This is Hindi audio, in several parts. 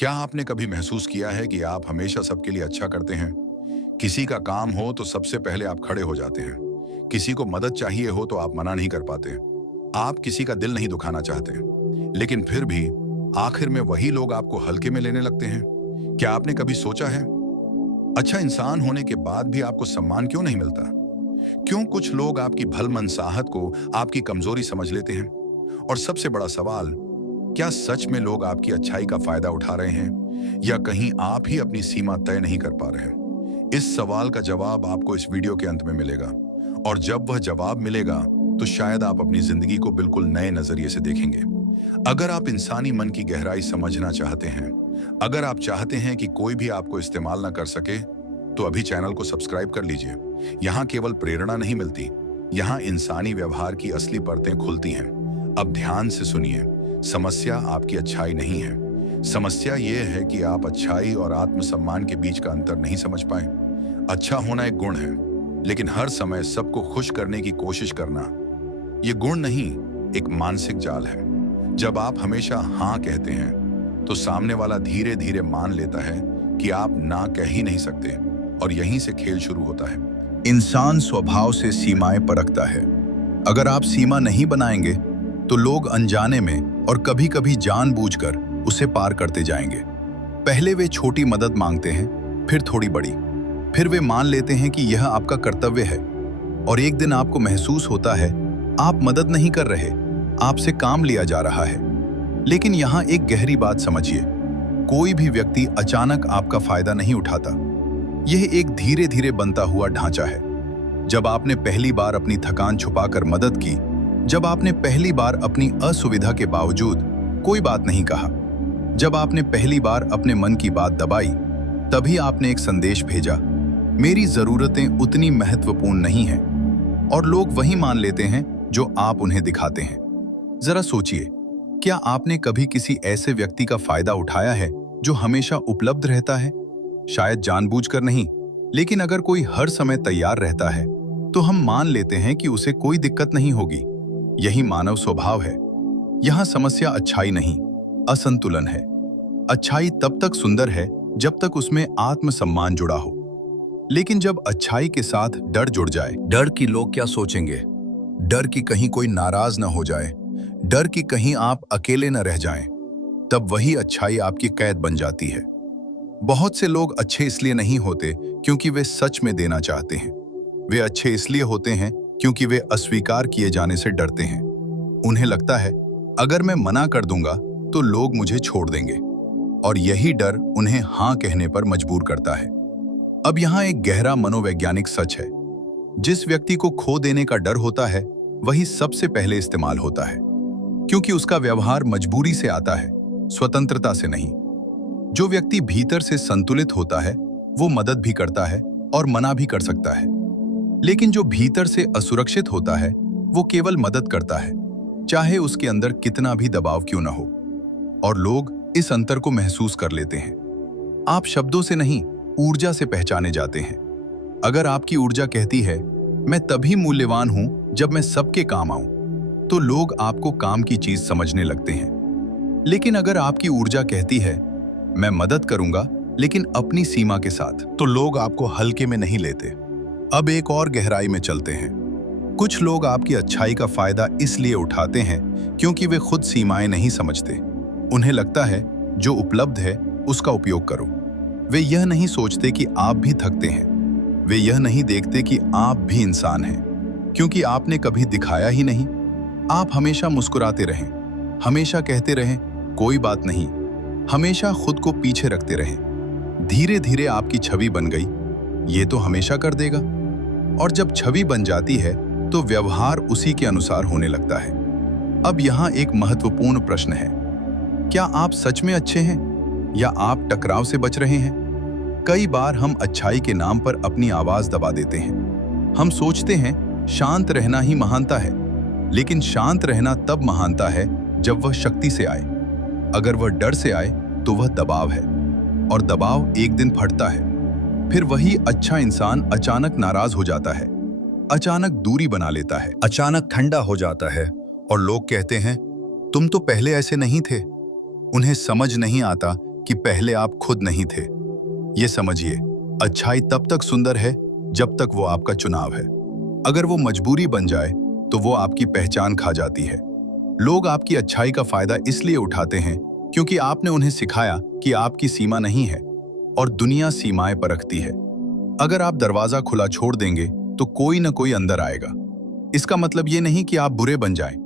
क्या आपने कभी महसूस किया है कि आप हमेशा सबके लिए अच्छा करते हैं? किसी का काम हो तो सबसे पहले आप खड़े हो जाते हैं। किसी को मदद चाहिए हो तो आप मना नहीं कर पाते। आप किसी का दिल नहीं दुखाना चाहते, लेकिन फिर भी आखिर में वही लोग आपको हल्के में लेने लगते हैं। क्या आपने कभी सोचा है, अच्छा इंसान होने के बाद भी आपको सम्मान क्यों नहीं मिलता? क्यों कुछ लोग आपकी भलमनसाहत को आपकी कमजोरी समझ लेते हैं? और सबसे बड़ा सवाल, क्या सच में लोग आपकी अच्छाई का फायदा उठा रहे हैं या कहीं आप ही अपनी सीमा तय नहीं कर पा रहे हैं? इस सवाल का जवाब आपको इस वीडियो के अंत में मिलेगा, और जब वह जवाब मिलेगा तो शायद आप अपनी जिंदगी को बिल्कुल नए नजरिए से देखेंगे। अगर आप इंसानी मन की गहराई समझना चाहते हैं, अगर आप चाहते हैं कि कोई भी आपको इस्तेमाल ना कर सके, तो अभी चैनल को सब्सक्राइब कर लीजिए। यहाँ केवल प्रेरणा नहीं मिलती, यहाँ इंसानी व्यवहार की असली परतें खुलती हैं। अब ध्यान से सुनिए, समस्या आपकी अच्छाई नहीं है। समस्या यह है कि आप अच्छाई और आत्मसम्मान के बीच का अंतर नहीं समझ पाए। अच्छा होना एक गुण है, लेकिन हर समय सबको खुश करने की कोशिश करना यह गुण नहीं, एक मानसिक जाल है। जब आप हमेशा हाँ कहते हैं तो सामने वाला धीरे धीरे मान लेता है कि आप ना कह ही नहीं सकते, और यहीं से खेल शुरू होता है। इंसान स्वभाव से सीमाएं परखता है। अगर आप सीमा नहीं बनाएंगे तो लोग अनजाने में और कभी-कभी जानबूझकर उसे पार करते जाएंगे। पहले वे छोटी मदद मांगते हैं, फिर थोड़ी बड़ी, फिर वे मान लेते हैं कि यह आपका कर्तव्य है, और एक दिन आपको महसूस होता है आप मदद नहीं कर रहे, आपसे काम लिया जा रहा है। लेकिन यहाँ एक गहरी बात समझिए, कोई भी व्यक्ति अचानक आपका फायदा नहीं उठाता। यह एक धीरे धीरे बनता हुआ ढांचा है। जब आपने पहली बार अपनी थकान छुपाकर मदद की, जब आपने पहली बार अपनी असुविधा के बावजूद कोई बात नहीं कहा, जब आपने पहली बार अपने मन की बात दबाई, तभी आपने एक संदेश भेजा, मेरी जरूरतें उतनी महत्वपूर्ण नहीं हैं। और लोग वही मान लेते हैं जो आप उन्हें दिखाते हैं। जरा सोचिए, क्या आपने कभी किसी ऐसे व्यक्ति का फायदा उठाया है जो हमेशा उपलब्ध रहता है? शायद जानबूझकर नहीं, लेकिन अगर कोई हर समय तैयार रहता है तो हम मान लेते हैं कि उसे कोई दिक्कत नहीं होगी। यही मानव स्वभाव है। यहां समस्या अच्छाई नहीं, असंतुलन है। अच्छाई तब तक सुंदर है जब तक उसमें आत्मसम्मान जुड़ा हो, लेकिन जब अच्छाई के साथ डर जुड़ जाए, डर कि लोग क्या सोचेंगे, डर कि कहीं कोई नाराज न हो जाए, डर कि कहीं आप अकेले न रह जाएं, तब वही अच्छाई आपकी कैद बन जाती है। बहुत से लोग अच्छे इसलिए नहीं होते क्योंकि वे सच में देना चाहते हैं। वे अच्छे इसलिए होते हैं क्योंकि वे अस्वीकार किए जाने से डरते हैं। उन्हें लगता है अगर मैं मना कर दूंगा तो लोग मुझे छोड़ देंगे, और यही डर उन्हें हाँ कहने पर मजबूर करता है। अब यहाँ एक गहरा मनोवैज्ञानिक सच है, जिस व्यक्ति को खो देने का डर होता है वही सबसे पहले इस्तेमाल होता है, क्योंकि उसका व्यवहार मजबूरी से आता है, स्वतंत्रता से नहीं। जो व्यक्ति भीतर से संतुलित होता है वो मदद भी करता है और मना भी कर सकता है, लेकिन जो भीतर से असुरक्षित होता है वो केवल मदद करता है, चाहे उसके अंदर कितना भी दबाव क्यों न हो। और लोग इस अंतर को महसूस कर लेते हैं। आप शब्दों से नहीं, ऊर्जा से पहचाने जाते हैं। अगर आपकी ऊर्जा कहती है मैं तभी मूल्यवान हूं जब मैं सबके काम आऊं, तो लोग आपको काम की चीज समझने लगते हैं। लेकिन अगर आपकी ऊर्जा कहती है मैं मदद करूंगा लेकिन अपनी सीमा के साथ, तो लोग आपको हल्के में नहीं लेते। अब एक और गहराई में चलते हैं। कुछ लोग आपकी अच्छाई का फायदा इसलिए उठाते हैं क्योंकि वे खुद सीमाएं नहीं समझते। उन्हें लगता है जो उपलब्ध है उसका उपयोग करो। वे यह नहीं सोचते कि आप भी थकते हैं। वे यह नहीं देखते कि आप भी इंसान हैं, क्योंकि आपने कभी दिखाया ही नहीं। आप हमेशा मुस्कुराते रहें, हमेशा कहते रहें कोई बात नहीं, हमेशा खुद को पीछे रखते रहें। धीरे धीरे आपकी छवि बन गई, ये तो हमेशा कर देगा। और जब छवि बन जाती है तो व्यवहार उसी के अनुसार होने लगता है। अब यहाँ एक महत्वपूर्ण प्रश्न है, क्या आप सच में अच्छे हैं या आप टकराव से बच रहे हैं? कई बार हम अच्छाई के नाम पर अपनी आवाज दबा देते हैं। हम सोचते हैं शांत रहना ही महानता है, लेकिन शांत रहना तब महानता है जब वह शक्ति से आए। अगर वह डर से आए तो वह दबाव है, और दबाव एक दिन फटता है। फिर वही अच्छा इंसान अचानक नाराज हो जाता है, अचानक दूरी बना लेता है, अचानक ठंडा हो जाता है, और लोग कहते हैं तुम तो पहले ऐसे नहीं थे। उन्हें समझ नहीं आता कि पहले आप खुद नहीं थे। ये समझिए, अच्छाई तब तक सुंदर है जब तक वो आपका चुनाव है। अगर वो मजबूरी बन जाए तो वो आपकी पहचान खा जाती है। लोग आपकी अच्छाई का फायदा इसलिए उठाते हैं क्योंकि आपने उन्हें सिखाया कि आपकी सीमा नहीं है और दुनिया सीमाएं परखती है। अगर आप दरवाजा खुला छोड़ देंगे तो कोई न कोई अंदर आएगा। इसका मतलब ये नहीं कि आप बुरे बन जाएं,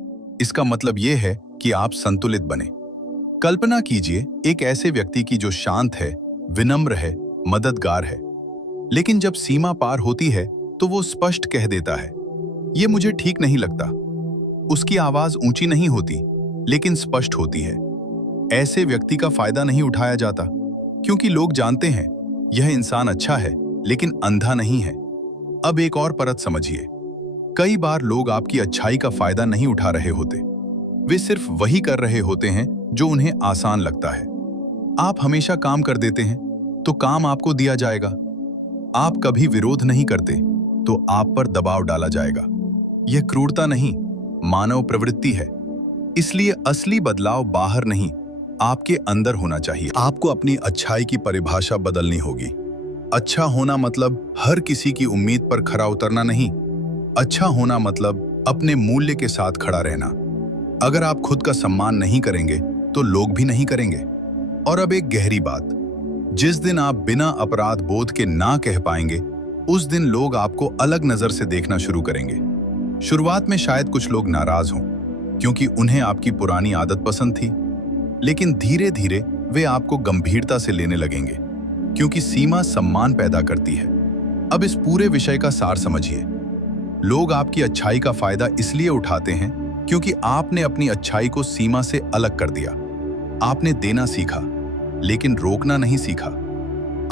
इसका मतलब ये है कि आप संतुलित बने। कल्पना कीजिए एक ऐसे व्यक्ति की जो शांत है, विनम्र है, मददगार है, लेकिन जब सीमा पार होती है तो वो स्पष्ट कह देता है, ये मुझे ठीक नहीं लगता। उसकी आवाज ऊंची नहीं होती, लेकिन स्पष्ट होती है। ऐसे व्यक्ति का फायदा नहीं उठाया जाता क्योंकि लोग जानते हैं यह इंसान अच्छा है, लेकिन अंधा नहीं है। अब एक और परत समझिए, कई बार लोग आपकी अच्छाई का फायदा नहीं उठा रहे होते, वे सिर्फ वही कर रहे होते हैं जो उन्हें आसान लगता है। आप हमेशा काम कर देते हैं तो काम आपको दिया जाएगा। आप कभी विरोध नहीं करते तो आप पर दबाव डाला जाएगा। यह क्रूरता नहीं, मानव प्रवृत्ति है। इसलिए असली बदलाव बाहर नहीं, आपके अंदर होना चाहिए। आपको अपनी अच्छाई की परिभाषा बदलनी होगी। अच्छा होना मतलब हर किसी की उम्मीद पर खरा उतरना नहीं। अच्छा होना मतलब अपने मूल्य के साथ खड़ा रहना। अगर आप खुद का सम्मान नहीं करेंगे तो लोग भी नहीं करेंगे। और अब एक गहरी बात, जिस दिन आप बिना अपराध बोध के ना कह पाएंगे, उस दिन लोग आपको अलग नजर से देखना शुरू करेंगे। शुरुआत में शायद कुछ लोग नाराज हों क्योंकि उन्हें आपकी पुरानी आदत पसंद थी, लेकिन धीरे धीरे वे आपको गंभीरता से लेने लगेंगे क्योंकि सीमा सम्मान पैदा करती है। अब इस पूरे विषय का सार समझिए। लोग आपकी अच्छाई का फायदा इसलिए उठाते हैं क्योंकि आपने अपनी अच्छाई को सीमा से अलग कर दिया। आपने देना सीखा, लेकिन रोकना नहीं सीखा।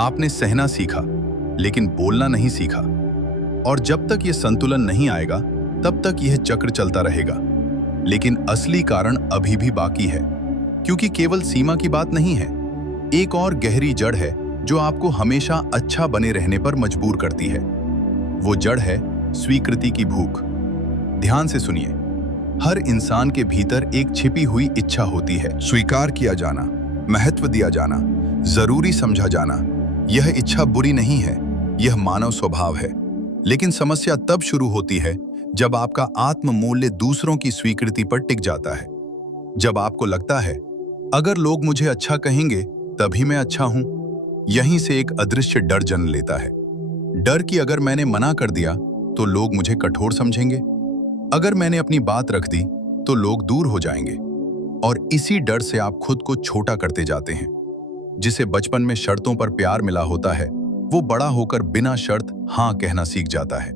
आपने सहना सीखा, लेकिन बोलना नहीं सीखा। और जब तक यह संतुलन नहीं आएगा, तब तक यह चक्र चलता रहेगा। लेकिन असली कारण अभी भी बाकी है, क्योंकि केवल सीमा की बात नहीं है। एक और गहरी जड़ है जो आपको हमेशा अच्छा बने रहने पर मजबूर करती है। वो जड़ है स्वीकृति की भूख। ध्यान से सुनिए, हर इंसान के भीतर एक छिपी हुई इच्छा होती है, स्वीकार किया जाना, महत्व दिया जाना, जरूरी समझा जाना। यह इच्छा बुरी नहीं है, यह मानव स्वभाव है। लेकिन समस्या तब शुरू होती है जब आपका आत्म मूल्य दूसरों की स्वीकृति पर टिक जाता है। जब आपको लगता है अगर लोग मुझे अच्छा कहेंगे तभी मैं अच्छा हूं। यहीं से एक अदृश्य डर जन्म लेता है। डर कि अगर मैंने मना कर दिया तो लोग मुझे कठोर समझेंगे, अगर मैंने अपनी बात रख दी तो लोग दूर हो जाएंगे। और इसी डर से आप खुद को छोटा करते जाते हैं। जिसे बचपन में शर्तों पर प्यार मिला होता है, वो बड़ा होकर बिना शर्त हाँ कहना सीख जाता है।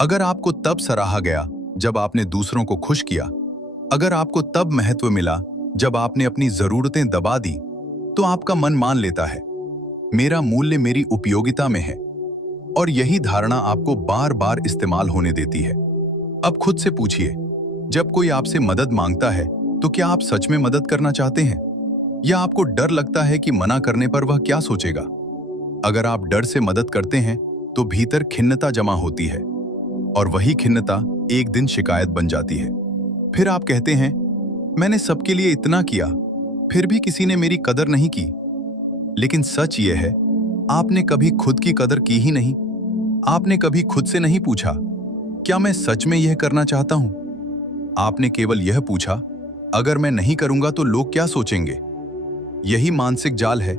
अगर आपको तब सराहा गया जब आपने दूसरों को खुश किया, अगर आपको तब महत्व मिला जब आपने अपनी जरूरतें दबा दी, तो आपका मन मान लेता है मेरा मूल्य मेरी उपयोगिता में है। और यही धारणा आपको बार बार इस्तेमाल होने देती है। अब खुद से पूछिए, जब कोई आपसे मदद मांगता है तो क्या आप सच में मदद करना चाहते हैं, या आपको डर लगता है कि मना करने पर वह क्या सोचेगा? अगर आप डर से मदद करते हैं तो भीतर खिन्नता जमा होती है, और वही खिन्नता एक दिन शिकायत बन जाती है। फिर आप कहते हैं मैंने सबके लिए इतना किया, फिर भी किसी ने मेरी कदर नहीं की। लेकिन सच यह है, आपने कभी खुद की कदर की ही नहीं। आपने कभी खुद से नहीं पूछा क्या मैं सच में यह करना चाहता हूं। आपने केवल यह पूछा अगर मैं नहीं करूंगा तो लोग क्या सोचेंगे। यही मानसिक जाल है,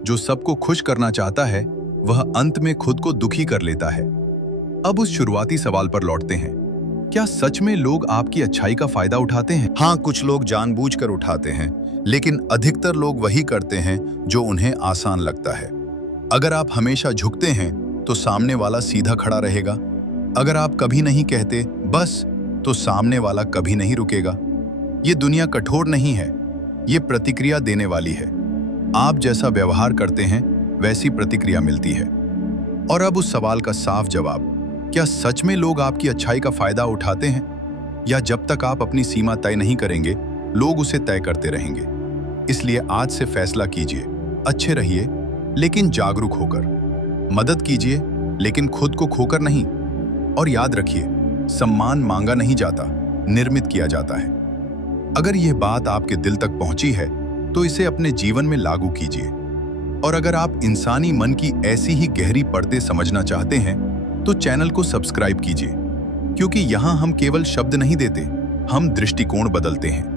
जो सबको खुश करना चाहता है वह अंत में खुद को दुखी कर लेता है। अब उस शुरुआती सवाल पर लौटते हैं, क्या सच में लोग आपकी अच्छाई का फायदा उठाते हैं? हाँ, कुछ लोग जानबूझकर उठाते हैं, लेकिन अधिकतर लोग वही करते हैं जो उन्हें आसान लगता है। अगर आप हमेशा झुकते हैं तो सामने वाला सीधा खड़ा रहेगा। अगर आप कभी नहीं कहते बस, तो सामने वाला कभी नहीं रुकेगा। ये दुनिया कठोर नहीं है, ये प्रतिक्रिया देने वाली है। आप जैसा व्यवहार करते हैं वैसी प्रतिक्रिया मिलती है। और अब उस सवाल का साफ जवाब, क्या सच में लोग आपकी अच्छाई का फायदा उठाते हैं, या जब तक आप अपनी सीमा तय नहीं करेंगे लोग उसे तय करते रहेंगे? इसलिए आज से फैसला कीजिए, अच्छे रहिए लेकिन जागरूक होकर, मदद कीजिए लेकिन खुद को खोकर नहीं। और याद रखिए, सम्मान मांगा नहीं जाता, निर्मित किया जाता है। अगर यह बात आपके दिल तक पहुंची है तो इसे अपने जीवन में लागू कीजिए। और अगर आप इंसानी मन की ऐसी ही गहरी परतें समझना चाहते हैं तो चैनल को सब्सक्राइब कीजिए, क्योंकि यहाँ हम केवल शब्द नहीं देते, हम दृष्टिकोण बदलते हैं।